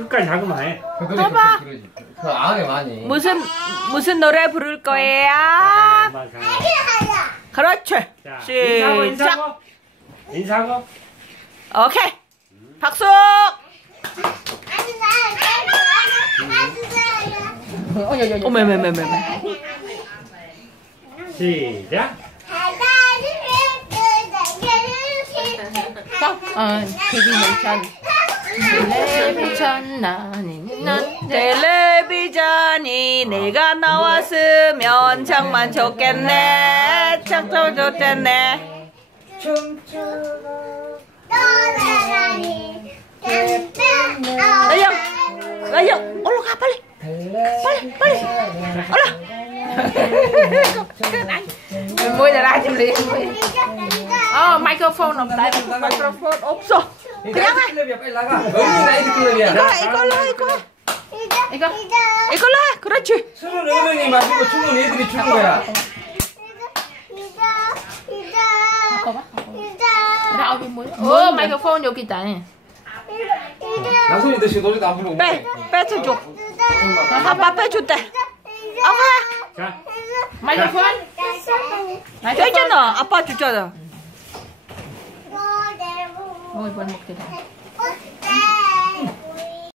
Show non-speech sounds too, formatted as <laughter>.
끝까지 하고만 해. 봐그 그 안에 많이. 무슨 무슨 노래 부를 거예요? 그렇죠. 시작. 인사고인사고 오케이. Okay. 박수. 어머머머머머. <laughs> 시작. 아, 되게 괜찮 음, 텔레비전이 음, 내가 나왔으면 장만 음, 뭐? 좋겠네 착도 좋겠네 아야 아야 얼른 가 빨리 빨리 빨리 얼른 뭐야 라지 뭐야 마이크로폰 없다. 마이크로폰 없어. 이거 이거 이거 이거 이거 이거 이거 이거 이거 이거 이거 이거 이거 이거 이거 이거 이거 이거 이거 이 이거 이거 이거 이거 이거 이거 이거 이거 이거 이거 이 이거 이거 이거 이거 이거 이거 이거 이거 이거 이거 이거 이 이거 이거 이거 이거 이거 이거 이이번 먹게 돼.